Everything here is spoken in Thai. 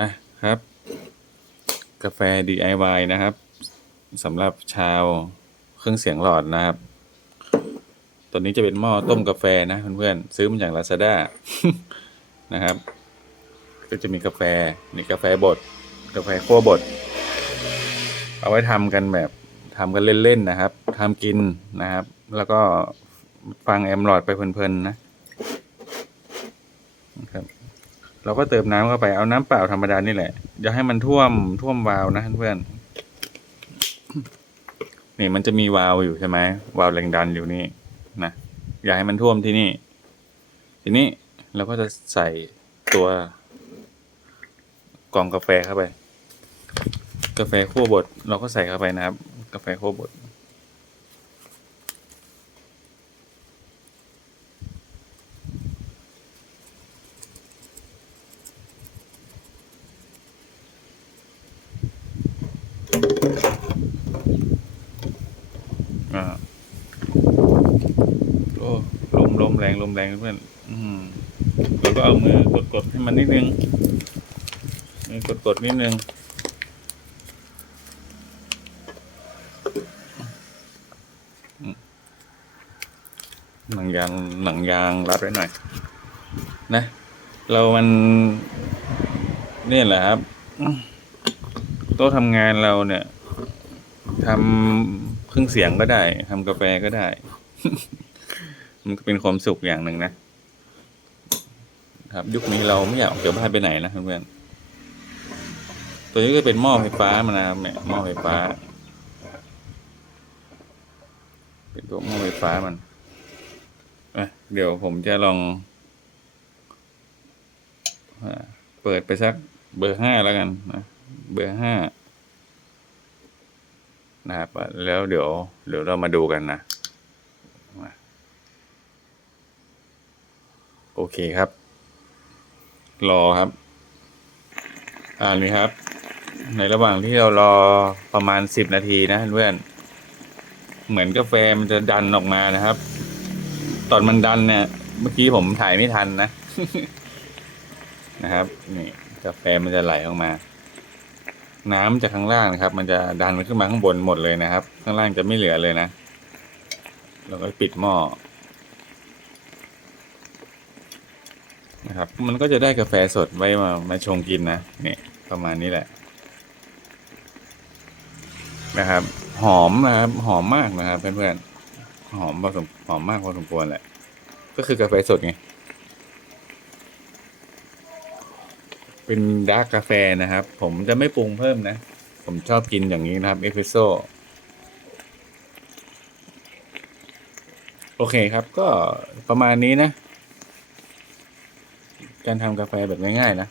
มาครับ กาแฟ DIY นะครับสำหรับชาวเครื่องเสียงหลอดนะครับ ตัวนี้จะเป็นหม้อต้มกาแฟนะเพื่อนๆซื้อมาจาก Lazada นะครับ ก็จะมีกาแฟนี่กาแฟบด กาแฟคั่วบด เอาไว้ทำกันแบบทำกันเล่นๆนะครับทำกินนะครับ แล้วก็ฟังแอมหลอดไปเพลินๆนะนะครับ เราก็เติมน้ำเข้าไปเอาน้ำเปล่าธรรมดานี่แหละอย่าให้มันท่วมท่วมวาล์วนะเพื่อนนี่มันจะมีวาล์วอยู่ใช่ไหมวาล์วแรงดันอยู่นี่นะอย่าให้มันท่วมที่นี่ ทีนี้เราก็จะใส่ตัวกล่องกาแฟเข้าไป กาแฟคั่วบดเราก็ใส่เข้าไปนะครับ กาแฟคั่วบด อ่าโอ้ลมลมแรงลมแรงเพื่อนอืมเราก็เอามือกดกดให้มันนิดนึงมือกดกดนิดนึงหนังยางหนังยางรัดไว้หน่อย นะ เรามันนี่แหละครับโต๊ะทำงานเราเนี่ยทำ เครื่องเสียงก็ได้ทำกาแฟก็ได้ มันก็เป็นความสุขอย่างหนึ่งนะ ครับ ยุคนี้เราไม่อยากออกจากบ้านไปไหนนะเพื่อนๆตัวนี้ก็เป็นหม้อไฟฟ้ามานะเนี่ยหม้อไฟฟ้า เป็นตัวหม้อไฟฟ้ามันอะเดี๋ยวผมจะลองเปิดไปสักเบอร์ห้าแล้วกันนะเบอร์ห้า นะครับ แล้วเดี๋ยว เดี๋ยวเรามาดูกันนะ โอเคครับ รอครับ อ่านี่ครับ ในระหว่างที่เรารอประมาณสิบนาทีนะเพื่อน เหมือนกาแฟมันจะดันออกมานะครับ ตอนมันดันเนี่ย เมื่อกี้ผมถ่ายไม่ทันนะ นะครับ นี่กาแฟมันจะไหลออกมา น้ำจากข้างล่างนะครับ มันจะดันมันขึ้นมาข้างบนหมดเลยนะครับ ข้างล่างจะไม่เหลือเลยนะ เราก็ปิดหม้อนะครับ มันก็จะได้กาแฟสดไว้มามาชงกินนะเนี่ยประมาณนี้แหละ นะครับ หอมนะครับ หอมมากนะครับเพื่อนๆหอมพอสมหอมมากพอสมควรแหละ ก็คือกาแฟสดไง เป็นดาร์กกาแฟนะครับ ผมจะไม่ปรุงเพิ่มนะ ผมชอบกินอย่างนี้นะครับเอสเปรสโซ่โอเคครับก็ประมาณนี้นะ การทำกาแฟแบบง่ายๆนะ